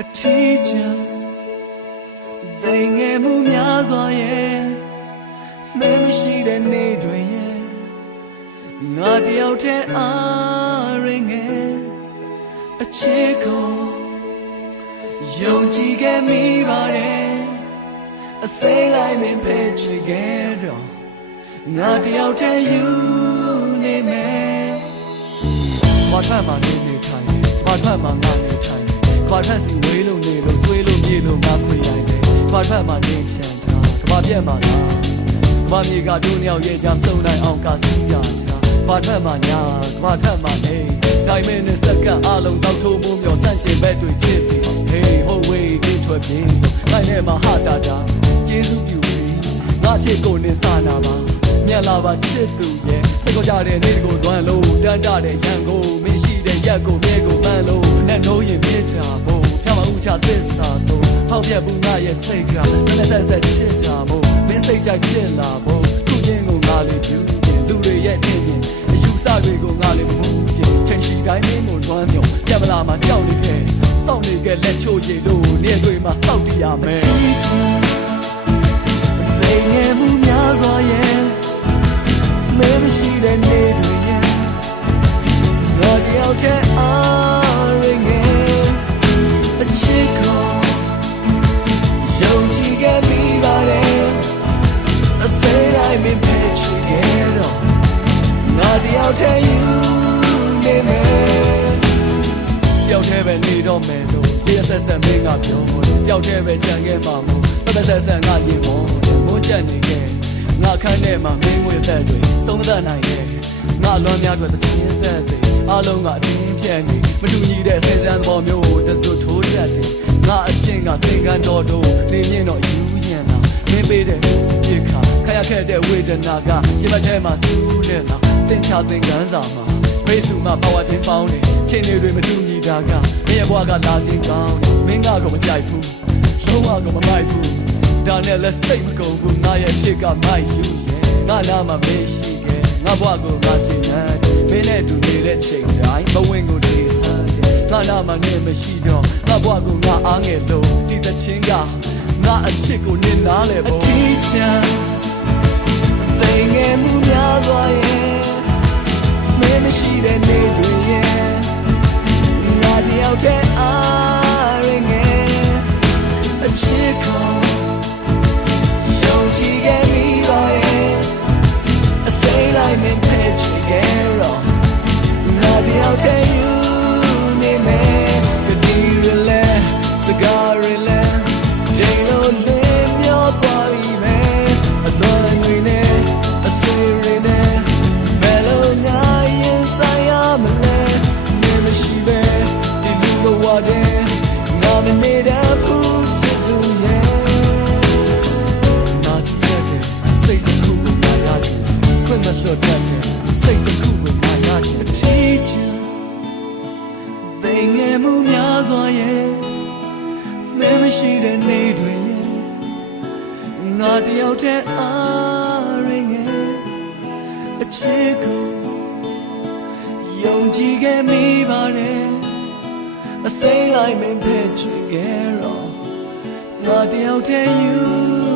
a teacher they ngem mu mya swa ye me mashi de nei twin ye nga tayaw the a rin nge a chit ko yong ji ke mi ba de a say lai min phe chit ke do nga tayaw the you ne me ma thwa ma ne thai ma thwa ma nga ne thai ma thwa si wei lo ne lo swei lo mi lo nga khwi yai ne ma thwa ma ne chan tha ma piat ma la ma mi ka du nyaw ye jam song nai aung ka si ya tha ma thwa ma nya ma thwa ma ne dai min ne second a long saw tho mu myo san chin bet twi phit bi hey ho wei ti chwe bin nai ne ma ha ta ta jesu pyu bi nga chit ko ne sa na baမြတ်လာပါချစ်သူရဲ့စိတ်ကိုကြတဲ့နေ့ကိုလွမ်းလို့တန်းတတဲ့ရန်ကိုမင်းရှိတဲ့ရက်ကိုမြဲကိုပန်းလို့နဲ့နှိုးရင်ပြစ်ကြဖို့ဖြောင်းမဥချသစ္စာဆိုဟောက်ပြက်ဘူးငါရဲ့စိတ်ကနဲ့ဆက်ဆက်ချစ်ကြဖို့မင်းစိတ်ကြိုက်ဖြစ်လာဖို့သူချင်းကိုငါလေးပြူခြင်းလူတွေရဲ့နေရင်အယူဆတွေကိုငါလေးမမှုခြင်းချိန်ရှိတိုင်းမင်းကိုလွမ်းမြော်ပြတ်မလာမှကြောက်နေခဲ့စောင့်နေခဲ့လက်ချိုးရည်လို့နေတွေမှာစောက်တည်ရမယ်they ngem mu mya swa ye me mashi de nei twin ye nga tayaw the a rin nge a chit ko yong ji ke mi ba de a say lai min phe chit ke do nga tayaw the you ne me တယောက်တည်းပဲနေတော့မယ်လို့ဒီအဆက်ဆက်မင်းကပြောမို့တယောက်တည်းပဲကြံခဲ့မှာမို့ပတ်ဆက်ဆက်ငါရင်မို့မိုးချက်နေခဲ့ငါခန်းထဲမှာမင်းငွေသက်တွေသုံးသက်နိုင်ခဲ့ငါလွမ်းများတွေသချင်းသက်တွေအားလုံးကအတင်းပြက်နေမတူညီတဲ့စင်စံသဘောမျိုးတစွထိုးတတ်တယ်ငါအချင်းကစင်ကန်တော်တို့နေမြင့်တော့ယူရင်တာမင်းပေးတဲ့ပြစ်ခါခရခဲ့တဲ့ဝေဒနာကရင်မထဲမှာစူးနေတာတင်ချသင်ကန်းစာမှာဖေးစုမှာပါဝါချင်းပေါင်းနေချင်းတွေမတူညီတာကမင်းရဲ့ဘဝကလာချင်းကောင်းမင်းကတော့မကြိုက်ဘူးလုံးဝတော့မမိုက်ဘူးဒါနဲ့လက်စိတ်မကုန်ဘူးငါရဲ့ဖြစ်ကမိုက်ယူရဲ့ငါလာမှမေးရှိခဲ့ငါဘဝကိုငါချင်တယ်မင်းနဲ့တူနေတဲ့ချိန်တိုင်းမဝင်ကိုတည်ထားတယ်ငါလာမှနေမရှိတော့ငါဘဝကိုငါအားငယ်လို့ဒီတချင်းကငါအချစ်ကိုနင်နာလေဖို့ teacher they ngem mu mya swa ye me mashi de nei twin ye nga tayaw the a rin nge a chit ko yong ji ke mi ba ye a say lai min phe chit ke do nga tayaw the you ne me the direle sagarele day lo lim your body man a lon we ne a spirit ne melo nya yin sai ya ma le ne ma shi be di lu lo wa de na me ne da pu chi du ye na ti ye de sai de ku ma ya ji kwin ma lo da de sai de ku ma ya ji teacher they ngem mu mya swa ye me mashi de nei twin ye nga tayaw the a rin nge a chit ko yong ji ke mi ba de a say lai min phe chit ke do nga tayaw the you